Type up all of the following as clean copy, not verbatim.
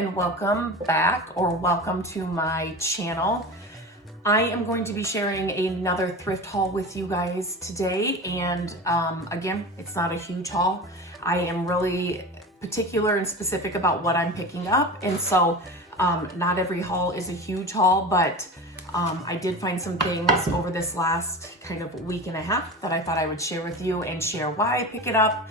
and welcome back, or welcome to my channel. I am going to be sharing another thrift haul with you guys today, and again, it's not a huge haul. I am really particular and specific about what I'm picking up, and so not every haul is a huge haul, but I did find some things over this last kind of week and a half that I thought I would share with you and share why I pick it up.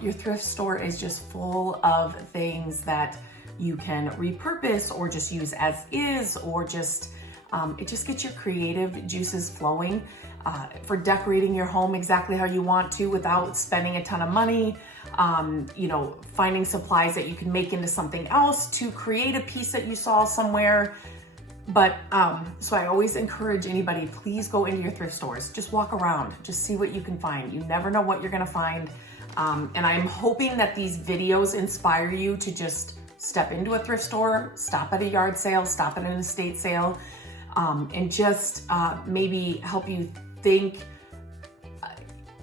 Your thrift store is just full of things that you can repurpose or just use as is, or just it just gets your creative juices flowing for decorating your home exactly how you want to without spending a ton of money. You know, finding supplies that you can make into something else to create a piece that you saw somewhere. But so I always encourage anybody, please go into your thrift stores. Just walk around, just see what you can find. You never know what you're gonna find. And I'm hoping that these videos inspire you to just step into a thrift store, stop at a yard sale, stop at an estate sale, and just maybe help you think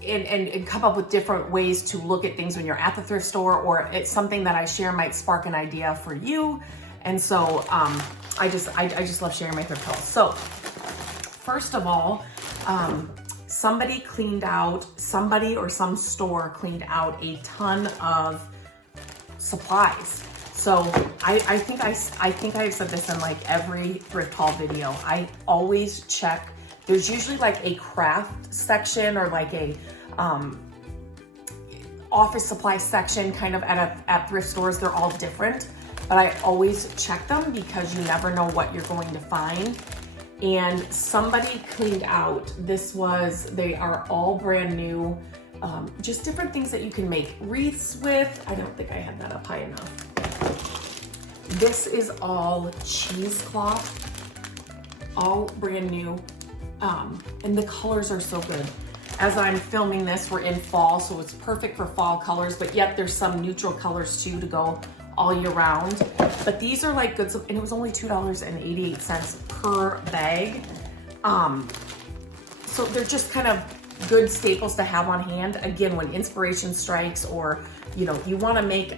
and come up with different ways to look at things when you're at the thrift store, or it's something that I share might spark an idea for you. And so I just love sharing my thrift hauls. So first of all, somebody or some store cleaned out a ton of supplies. So I think I've said this in like every thrift haul video. I always check. There's usually like a craft section or like a office supply section kind of at thrift stores. They're all different, but I always check them because you never know what you're going to find. And somebody cleaned out, they are all brand new, just different things that you can make wreaths with. I don't think I had that up high enough. This is all cheesecloth, all brand new, and the colors are so good. As I'm filming this, we're in fall, so it's perfect for fall colors, but yet there's some neutral colors too to go all year round. But these are like good, and it was only $2.88 per bag. So they're just kind of good staples to have on hand. Again, when inspiration strikes, or you know, you want to make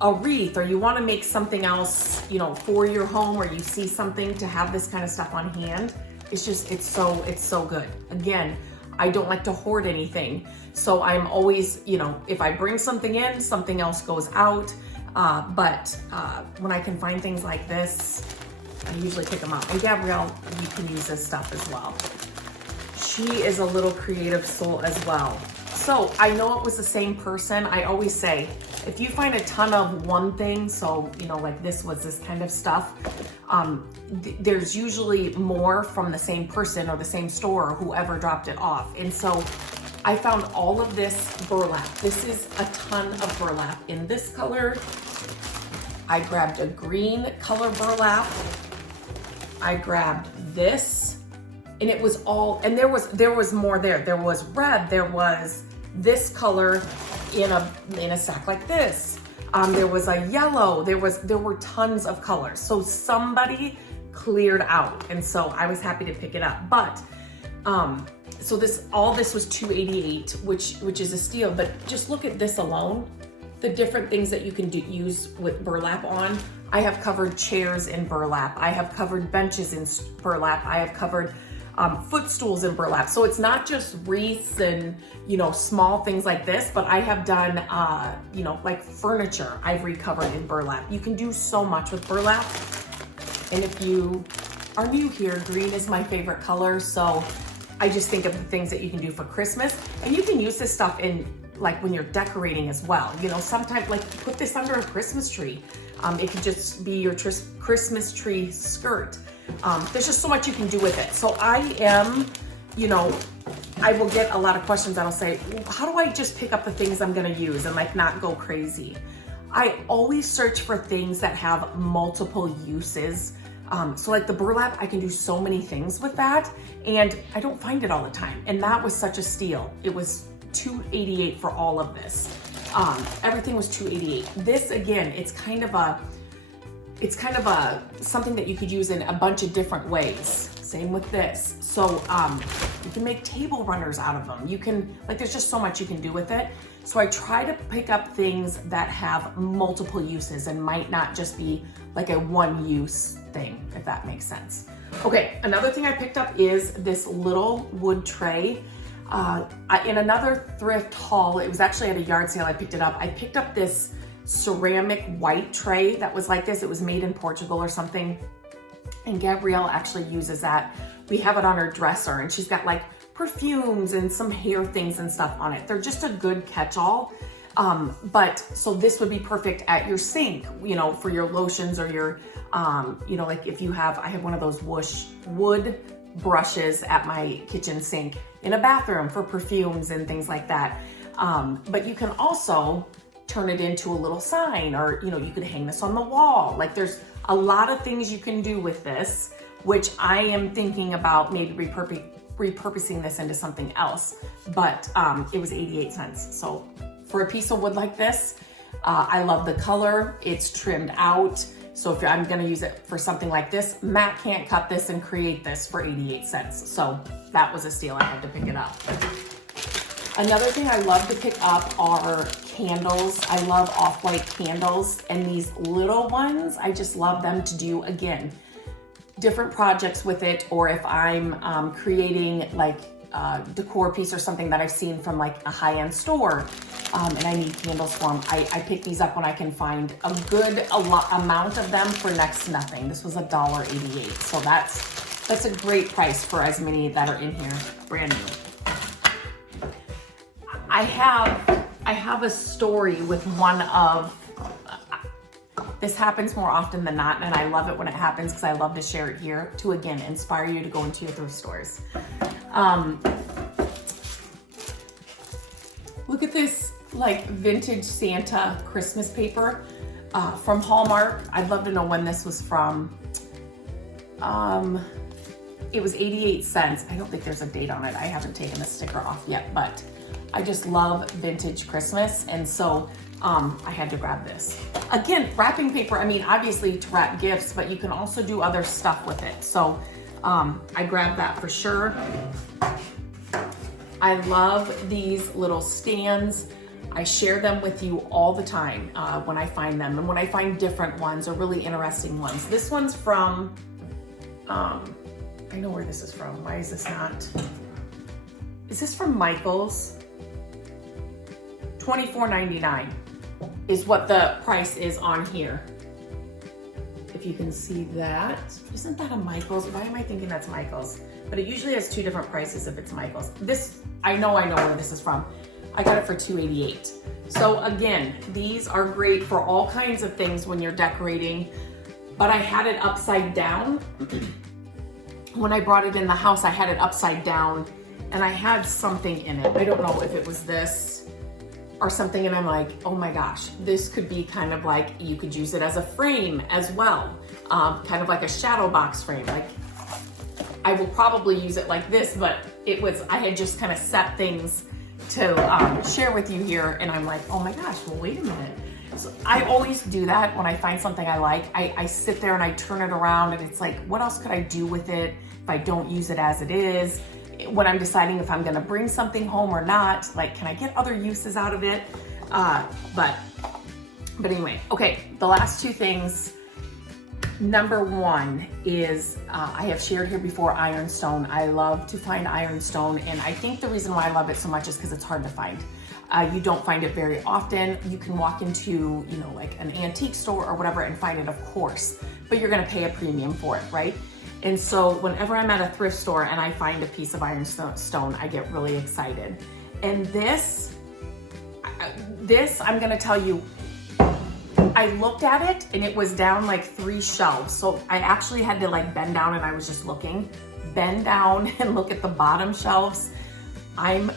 a wreath, or you want to make something else, you know, for your home, or you see something, to have this kind of stuff on hand. It's just, it's so good. Again, I don't like to hoard anything. So I'm always, you know, if I bring something in, something else goes out. But when I can find things like this, I usually pick them up. And Gabrielle, you can use this stuff as well. She is a little creative soul as well. So I know it was the same person. I always say, if you find a ton of one thing, so, you know, like this was this kind of stuff, there's usually more from the same person or the same store or whoever dropped it off. And so I found all of this burlap. This is a ton of burlap in this color. I grabbed a green color burlap. I grabbed this, and it was all, and there was more there. There was red, there was this color in a sack like this. There was a yellow, there were tons of colors. So somebody cleared out, and so I was happy to pick it up. But so all this was $2.88, which is a steal. But just look at this alone, the different things that you can use with burlap on. I have covered chairs in burlap. I have covered benches in burlap. I have covered footstools in burlap. So it's not just wreaths and, you know, small things like this, but I have done, you know, like furniture I've recovered in burlap. You can do so much with burlap. And if you are new here, green is my favorite color. So I just think of the things that you can do for Christmas, and you can use this stuff in like when you're decorating as well. You know, sometimes like put this under a Christmas tree. It could just be your Christmas tree skirt. There's just so much you can do with it. So I am, you know, I will get a lot of questions that'll say, how do I just pick up the things I'm gonna use and like not go crazy? I always search for things that have multiple uses. So like the burlap, I can do so many things with that, and I don't find it all the time. And that was such a steal. It was $2.88 for all of this. Everything was $2.88. This, again, it's kind of a something that you could use in a bunch of different ways. Same with this. So you can make table runners out of them. You can, like, there's just so much you can do with it. So I try to pick up things that have multiple uses and might not just be like a one use thing, if that makes sense. Okay, another thing I picked up is this little wood tray. In another thrift haul, it was actually at a yard sale, I picked it up. I picked up this ceramic white tray that was like this. It was made in Portugal or something. And Gabrielle actually uses that. We have it on her dresser, and she's got like perfumes and some hair things and stuff on it. They're just a good catch-all. But so this would be perfect at your sink, you know, for your lotions or your, you know, like if you have, I have one of those wood brushes at my kitchen sink in a bathroom for perfumes and things like that. But you can also turn it into a little sign, or, you know, you could hang this on the wall. Like there's a lot of things you can do with this, which I am thinking about maybe repurposing this into something else. But it was 88 cents. So for a piece of wood like this, I love the color. It's trimmed out. So if I'm gonna use it for something like this, Matt can't cut this and create this for 88 cents. So that was a steal, I had to pick it up. Another thing I love to pick up are candles. I love off-white candles, and these little ones, I just love them to do, again, different projects with it, or if I'm creating like a decor piece or something that I've seen from like a high-end store, and I need candles for them. I pick these up when I can find a good amount of them for next to nothing. This was $1.88, so that's a great price for as many that are in here, brand new. I have a story with one of, this happens more often than not, and I love it when it happens because I love to share it here to, again, inspire you to go into your thrift stores. Look at this like vintage Santa Christmas paper from Hallmark. I'd love to know when this was from. It was 88 cents. I don't think there's a date on it. I haven't taken the sticker off yet, but I just love vintage Christmas, and so I had to grab this. Again, wrapping paper, I mean, obviously to wrap gifts, but you can also do other stuff with it. So I grabbed that for sure. I love these little stands. I share them with you all the time when I find them, and when I find different ones or really interesting ones. This one's from, I know where this is from. Why is this not? Is this from Michael's? $24.99 is what the price is on here. If you can see that. Isn't that a Michael's? Why am I thinking that's Michael's? But it usually has two different prices if it's Michael's. This, I know where this is from. I got it for $2.88. So again, these are great for all kinds of things when you're decorating, but I had it upside down. When I brought it in the house, I had it upside down and I had something in it. I don't know if it was this or something, and I'm like, oh my gosh, this could be kind of like, you could use it as a frame as well, kind of like a shadow box frame. Like, I will probably use it like this, but I had just kind of set things to share with you here, and I'm like, oh my gosh, well, wait a minute. So I always do that when I find something I like. I sit there and I turn it around, and it's like, what else could I do with it if I don't use it as it is? When I'm deciding if I'm gonna bring something home or not, like, can I get other uses out of it? But anyway, okay, the last two things. Number one is, I have shared here before, ironstone. I love to find ironstone, and I think the reason why I love it so much is because it's hard to find. You don't find it very often. You can walk into, you know, like an antique store or whatever and find it, of course, but you're gonna pay a premium for it, right? And so whenever I'm at a thrift store and I find a piece of ironstone, I get really excited. And this, I'm gonna tell you, I looked at it and it was down like 3 shelves. So I actually had to like bend down, and I was just looking, bend down and look at the bottom shelves. I'm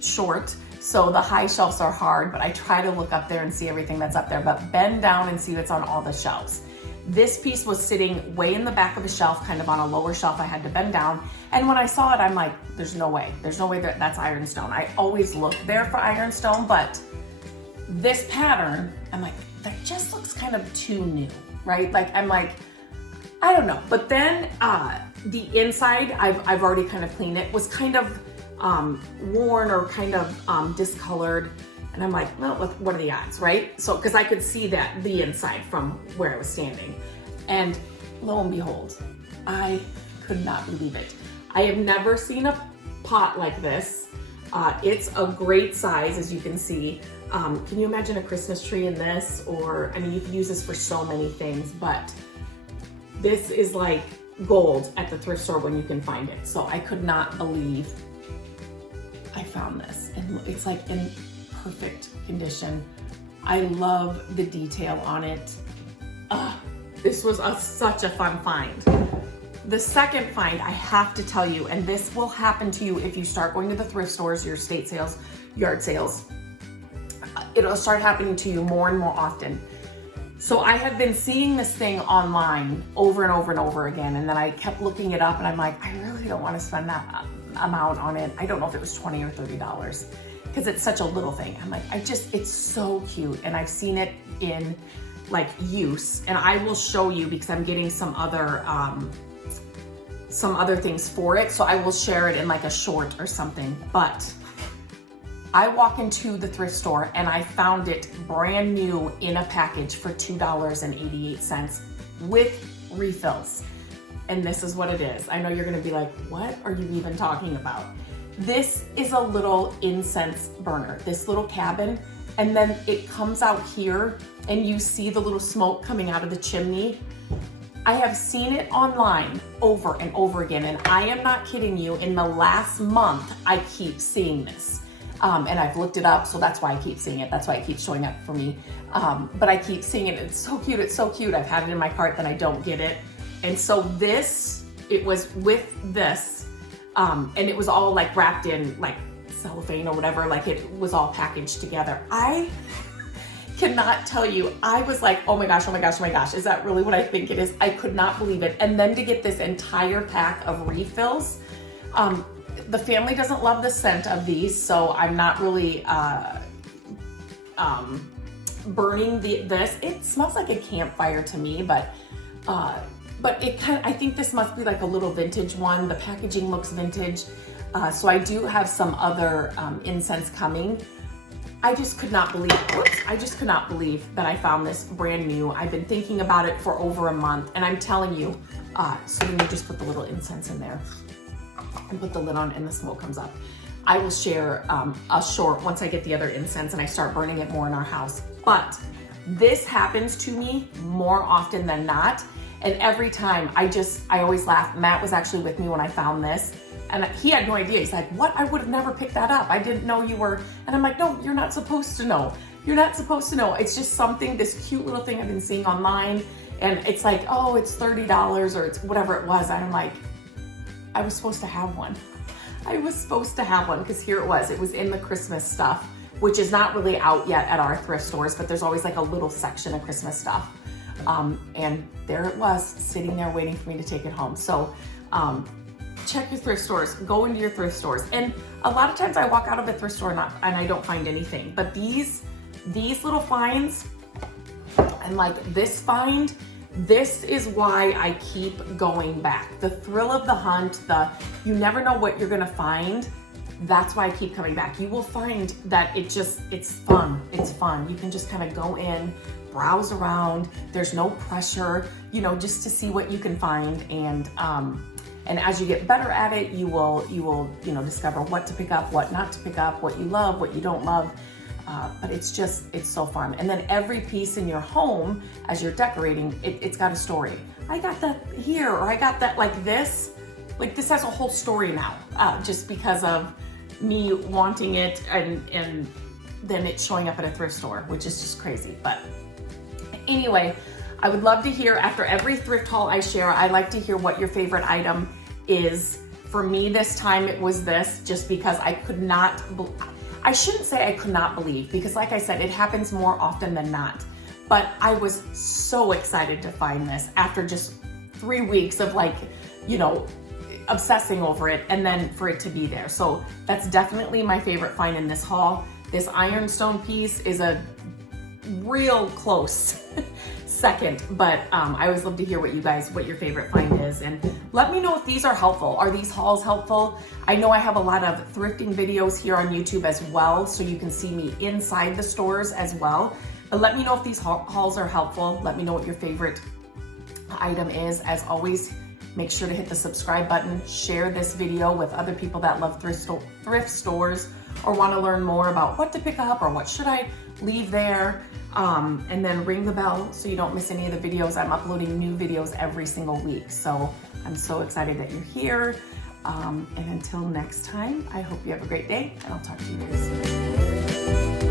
short, so the high shelves are hard, but I try to look up there and see everything that's up there, but bend down and see what's on all the shelves. This piece was sitting way in the back of a shelf, kind of on a lower shelf. I had to bend down. And when I saw it, I'm like, there's no way that's ironstone. I always look there for ironstone, but this pattern, I'm like, that just looks kind of too new, right? Like, I'm like, I don't know. But then The inside, I've already kind of cleaned it, was kind of worn or kind of discolored. And I'm like, well, what are the odds, right? So, because I could see that the inside from where I was standing. And lo and behold, I could not believe it. I have never seen a pot like this. It's a great size, as you can see. Can you imagine a Christmas tree in this? Or, I mean, you can use this for so many things, but this is like gold at the thrift store when you can find it. So I could not believe I found this. And it's like in perfect condition. I love the detail on it. This was such a fun find. The second find, I have to tell you, and this will happen to you if you start going to the thrift stores, your estate sales, yard sales. It'll start happening to you more and more often. So I have been seeing this thing online over and over and over again, and then I kept looking it up, and I'm like, I really don't want to spend that amount on it. I don't know if it was $20 or $30 because it's such a little thing. I'm like, it's so cute, and I've seen it in like use, and I will show you because I'm getting some other things for it, so I will share it in like a short or something. But I walk into the thrift store and I found it brand new in a package for $2.88 with refills. And this is what it is. I know you're gonna be like, what are you even talking about? This is a little incense burner, this little cabin, and then it comes out here and you see the little smoke coming out of the chimney. I have seen it online over and over again, and I am not kidding you, in the last month, I keep seeing this. And I've looked it up, so that's why I keep seeing it. That's why it keeps showing up for me. But I keep seeing it. It's so cute. It's so cute. I've had it in my cart, then I don't get it. And so this, it was with this, and it was all like wrapped in like cellophane or whatever. Like it was all packaged together. I cannot tell you. I was like, oh my gosh, oh my gosh, oh my gosh. Is that really what I think it is? I could not believe it. And then to get this entire pack of refills, the family doesn't love the scent of these, so I'm not really burning this. It smells like a campfire to me, but it kind of, I think this must be like a little vintage one. The packaging looks vintage, so I do have some other incense coming. I just could not believe, I just could not believe that I found this brand new. I've been thinking about it for over a month, and I'm telling you, so then you just put the little incense in there and put the lid on and the smoke comes up. I will share a short once I get the other incense and I start burning it more in our house. But this happens to me more often than not. And every time I always laugh. Matt was actually with me when I found this, and he had no idea. He's like, what? I would have never picked that up. I didn't know you were. And I'm like, no, you're not supposed to know. You're not supposed to know. It's just something, this cute little thing I've been seeing online. And it's like, oh, it's $30 or it's whatever it was. And I'm like, I was supposed to have one. I was supposed to have one because here it was. It was in the Christmas stuff, which is not really out yet at our thrift stores, but there's always like a little section of Christmas stuff. And there it was, sitting there waiting for me to take it home. So check your thrift stores, go into your thrift stores. And a lot of times I walk out of a thrift store and I don't find anything, but these little finds, and like this find, this is why I keep going back. The thrill of the hunt, you never know what you're gonna find. That's why I keep coming back. You will find that it's fun. It's fun. You can just kind of go in, browse around. There's no pressure, just to see what you can find. And as you get better at it, you will discover what to pick up, what not to pick up, what you love, what you don't love. But it's so fun. And then every piece in your home, as you're decorating, it's got a story. I got that here, or I got that like this. Like this has a whole story now, just because of me wanting it and then it showing up at a thrift store, which is just crazy. But anyway, I would love to hear, after every thrift haul I share, I like to hear what your favorite item is. For me this time it was this, just because I could not, I shouldn't say I could not believe, because like I said, it happens more often than not. But I was so excited to find this after just 3 weeks of obsessing over it, and then for it to be there. So that's definitely my favorite find in this haul. This ironstone piece is a real close second, but I always love to hear what your favorite find is, and let me know if these are helpful. Are these hauls helpful? I know I have a lot of thrifting videos here on YouTube as well, so you can see me inside the stores as well. But let me know if these hauls are helpful. Let me know what your favorite item is. As always, make sure to hit the subscribe button, share this video with other people that love thrift stores or want to learn more about what to pick up or what should I leave there. And then ring the bell so you don't miss any of the videos. I'm uploading new videos every single week. So I'm so excited that you're here. And until next time, I hope you have a great day, and I'll talk to you guys soon.